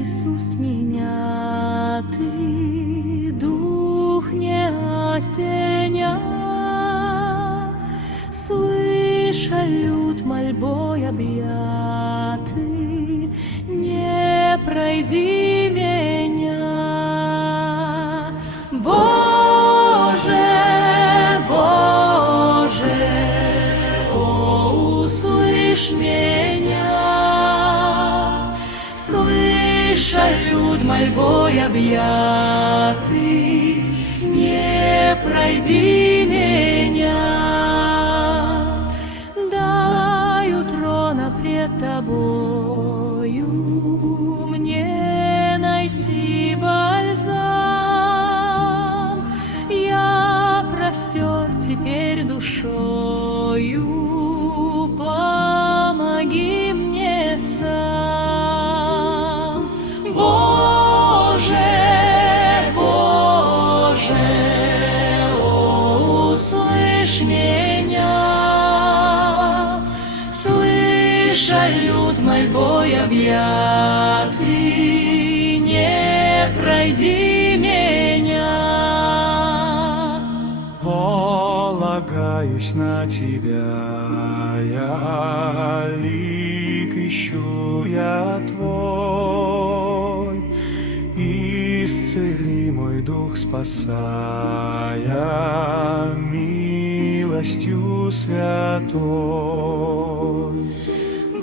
Иисус, меня Ты, дух не осеня. Слыша люд мольбой объятый, не пройди меня. Боже, Боже, о, услышь меня. Слыша люд мольбой объятый, не пройди меня. Дай у трона пред Тобою мне найти бальзам. Я простер теперь душою, помоги мне сам. Боже, Боже, о, услышь меня. Слыша люд мольбой объятый, не пройди меня. Полагаюсь на Тебя, я лик ищу я Твой. Исцели мой дух, спасая милостью святой.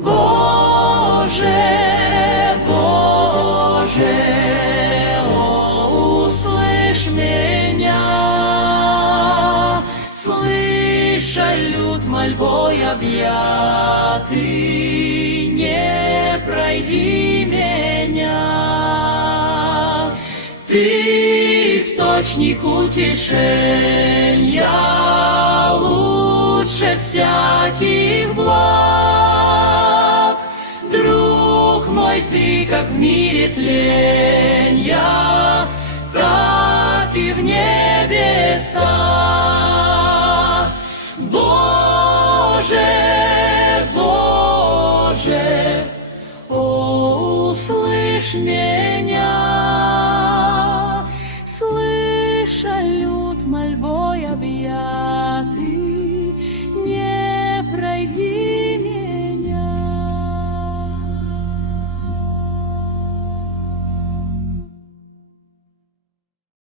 Боже, Боже, о, услышь меня. Слыша люд мольбой объятый, не пройди меня. Ты источник утешения, лучше всяких благ. Друг мой, Ты, как в мире тленья, так и в небесах. Боже, Боже, о, услышь меня.